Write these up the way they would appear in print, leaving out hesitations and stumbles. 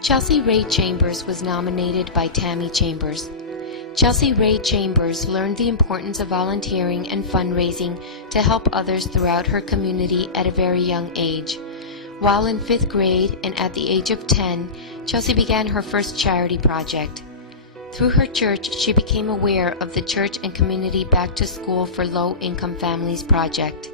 Chelsea Rae Chambers was nominated by Tammy Chambers. Chelsea Rae Chambers learned the importance of volunteering and fundraising to help others throughout her community at a very young age. While in 5th grade and at the age of 10, Chelsea began her first charity project. Through her church, she became aware of the Church and Community Back to School for Low-Income Families project.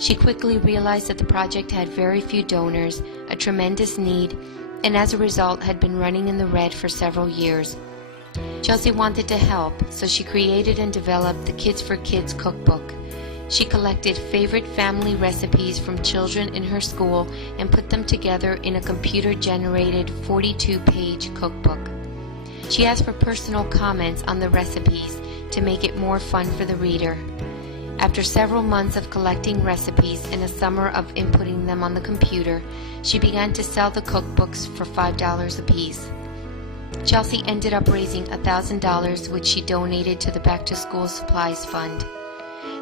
She quickly realized that the project had very few donors, a tremendous need, and as a result had been running in the red for several years. Chelsea wanted to help, so she created and developed the Kids for Kids cookbook. She collected favorite family recipes from children in her school and put them together in a computer-generated 42-page cookbook. She asked for personal comments on the recipes to make it more fun for the reader. After several months of collecting recipes and a summer of inputting them on the computer, she began to sell the cookbooks for $5 apiece. Chelsea ended up raising $1,000, which she donated to the Back to School Supplies Fund.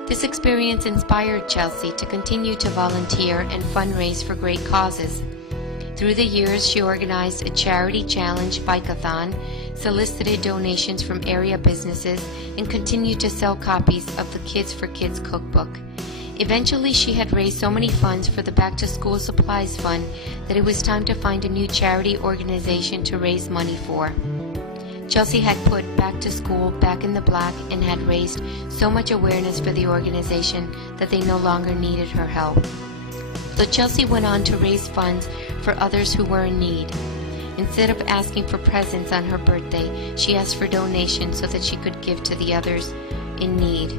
This experience inspired Chelsea to continue to volunteer and fundraise for great causes. Through the years, she organized a charity challenge bike-a-thon, solicited donations from area businesses, and continued to sell copies of the Kids for Kids cookbook. Eventually, she had raised so many funds for the Back to School Supplies Fund that it was time to find a new charity organization to raise money for. Chelsea had put Back to School back in the black and had raised so much awareness for the organization that they no longer needed her help. So Chelsea went on to raise funds for others who were in need. Instead of asking for presents on her birthday, she asked for donations so that she could give to the others in need.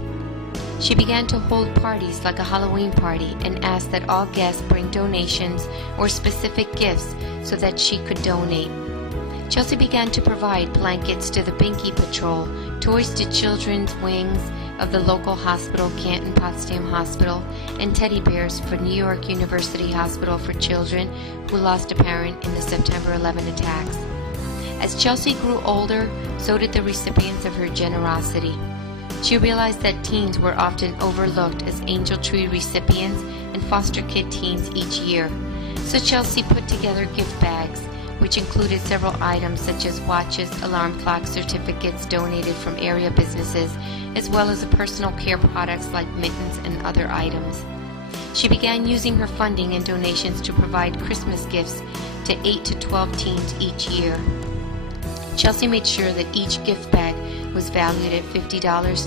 She began to hold parties like a Halloween party and asked that all guests bring donations or specific gifts so that she could donate. Chelsea began to provide blankets to the Binky Patrol, toys to children's wings of the local hospital, Canton Potsdam Hospital, and teddy bears for New York University Hospital for children who lost a parent in the September 11 attacks. As Chelsea grew older, so did the recipients of her generosity. She realized that teens were often overlooked as Angel Tree recipients and foster kid teens each year. So Chelsea put together gift bags, which included several items such as watches, alarm clocks, certificates donated from area businesses, as well as personal care products like mittens and other items. She began using her funding and donations to provide Christmas gifts to 8 to 12 teens each year. Chelsea made sure that each gift bag was valued at $50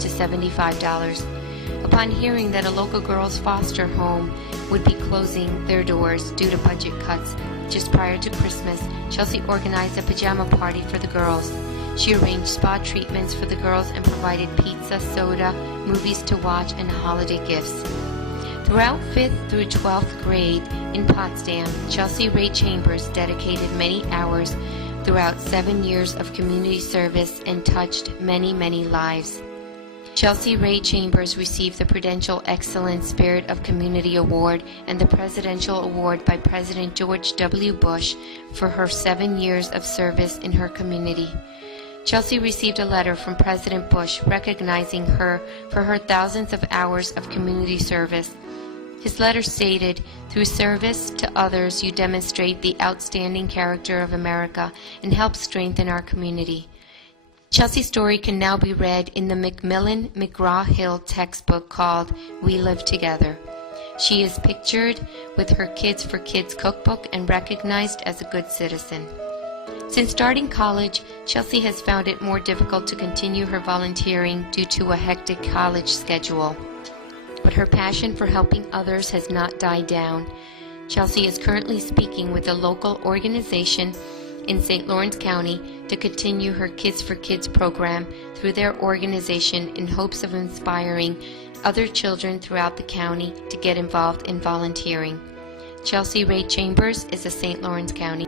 to $75. Upon hearing that a local girls' foster home would be closing their doors due to budget cuts just prior to Christmas, Chelsea organized a pajama party for the girls. She arranged spa treatments for the girls and provided pizza, soda, movies to watch, and holiday gifts. Throughout 5th through 12th grade in Potsdam, Chelsea Rae Chambers dedicated many hours throughout 7 years of community service and touched many, many lives. Chelsea Rae Chambers received the Prudential Excellence Spirit of Community Award and the Presidential Award by President George W. Bush for her 7 years of service in her community. Chelsea received a letter from President Bush recognizing her for her thousands of hours of community service. His letter stated, "Through service to others, you demonstrate the outstanding character of America and help strengthen our community." Chelsea's story can now be read in the Macmillan McGraw-Hill textbook called We Live Together. She is pictured with her Kids for Kids cookbook and recognized as a good citizen. Since starting college, Chelsea has found it more difficult to continue her volunteering due to a hectic college schedule. But her passion for helping others has not died down. Chelsea is currently speaking with a local organization in St. Lawrence County to continue her Kids for Kids program through their organization in hopes of inspiring other children throughout the county to get involved in volunteering. Chelsea Rae Chambers is a St. Lawrence County